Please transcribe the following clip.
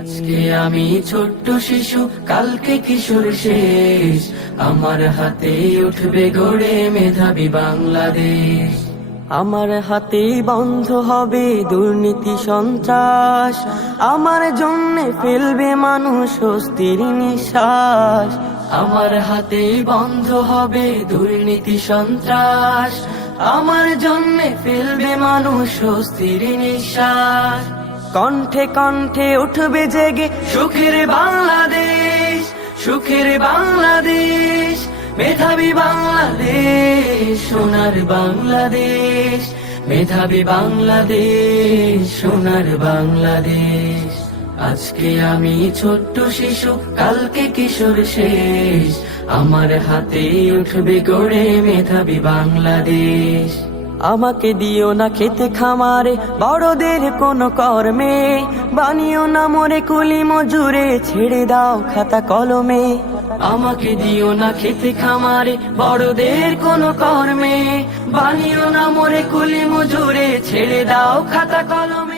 আজকে আমি ছোট্ট শিশু, কালকে কিশোর শেষ। আমার হাতে উঠবে গড়ে মেধাবী বাংলাদেশ। আমার হাতেই বন্ধ হবে দুর্নীতি সন্ত্রাস। আমার জন্যে ফেলবে মানুষ স্বস্তির নিঃশ্বাস। আমার হাতেই বন্ধ হবে দুর্নীতি সন্ত্রাস। আমার জন্যে ফেলবে মানুষ স্বস্তির নিঃশ্বাস। কণ্ঠে কণ্ঠে উঠবে জেগে সুখের বাংলাদেশ, সুখের বাংলাদেশ, মেধাবী বাংলাদেশ, সোনার বাংলাদেশ, মেধাবী বাংলাদেশ, সোনার বাংলাদেশ। আজকে আমি ছোট্ট শিশু, কালকে কিশোর শেষ। আমার হাতে উঠবে গড়ে মেধাবী বাংলাদেশ। আমাকে দিও না খেতে খামারে বড়দের কোন কর্মে, বানিও না মোরে কুলি মজুরে, ছেড়ে দাও খাতা কলমে। আমাকে দিও না খেতে খামারে বড়দের কোন কর্মে, বানিও না মোরে কুলি মজুরে, ছেড়ে দাও খাতা কলমে।